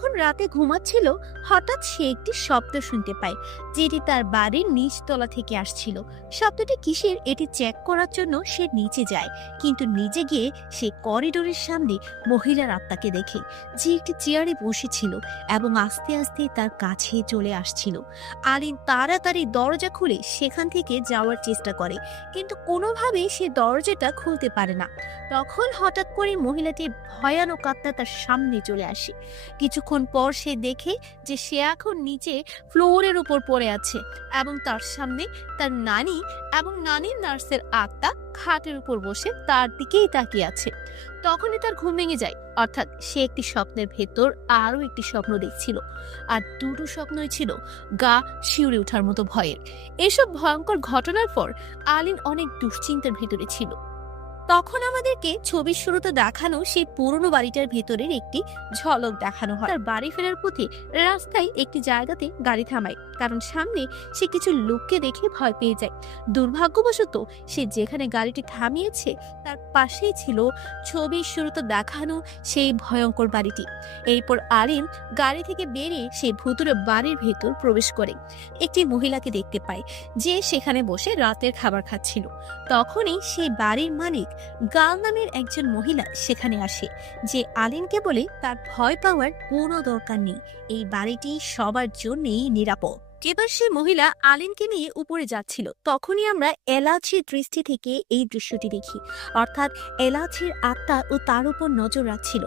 যখন রাতে ঘুমাচ্ছিল হঠাৎ সে একটি শব্দ শুনতে পায়, যেটি তার বাড়ির নিচতলা থেকে আসছিল। শব্দটি কিসের এটি চেক করার জন্য সে নিচে যায়, কিন্তু নিচে গিয়ে সে করিডোরের সামনে মহিলার আত্মাকে দেখে, যে একটি চেয়ারে বসেছিল এবং আস্তে আস্তে তার কাছে চলে আসছিল। আলিন তাড়াতাড়ি দরজা খুলে সেখান থেকে যাওয়ার চেষ্টা করে, কিন্তু কোনোভাবেই সে দরজাটা খুলতে পারে না। তখন হঠাৎ করে মহিলাটির ভয়ানক আত্মা তার সামনে চলে আসে। কিছুক্ষণ পর সে দেখে যে সে এখন নিচে ফ্লোরের উপর পড়ে আছে এবং তার সামনে তার নানি এবং নানির নার্সের আত্মা খাটের উপর বসে তার দিকেই তাকিয়ে আছে। তখনই তার ঘুম ভেঙে যায়, অর্থাৎ সে একটি স্বপ্নের ভেতর আরো একটি স্বপ্ন দেখছিল, আর দুটো স্বপ্নই ছিল গা শিউরে ওঠার মতো ভয়ের। এসব ভয়ঙ্কর ঘটনার পর আলিন অনেক দুশ্চিন্তার ভেতরে ছিল। তখন আমাদেরকে ছবির শুরুতে দেখানো সেই পুরনো বাড়িটার ভেতরের একটি ঝলক দেখানো হয়। তার বাড়ি ফেরার পথে রাস্তায় একটি জায়গাতে গাড়ি থামায়, কারণ সামনে সে কিছু লোককে দেখে ভয় পেয়ে যায়। দুর্ভাগ্যবশত সে যেখানে গাড়িটি থামিয়েছে তার পাশেই ছিল ছবির শুরুতে দেখানো সেই ভয়ঙ্কর বাড়িটি। এরপর আলিন গাড়ি থেকে বেরিয়ে সেই ভুতুরে বাড়ির ভেতর প্রবেশ করে একটি মহিলাকে দেখতে পায়, যে সেখানে বসে রাতের খাবার খাচ্ছিল। তখনই সেই বাড়ির মালিক গাল নামের একজন মহিলা সেখানে আসে, যে আলিনকে বলে তার ভয় পাওয়ার কোনো দরকার নেই, এই বাড়িটি সবার জন্যই নিরাপদ। এবার সে মহিলা আলিনকে নিয়ে উপরে যাচ্ছিল, তখনই আমরা এলাচির দৃষ্টি থেকে এই দৃশ্যটি দেখি, অর্থাৎ এলাচির আত্মা ও তার উপর নজর রাখছিল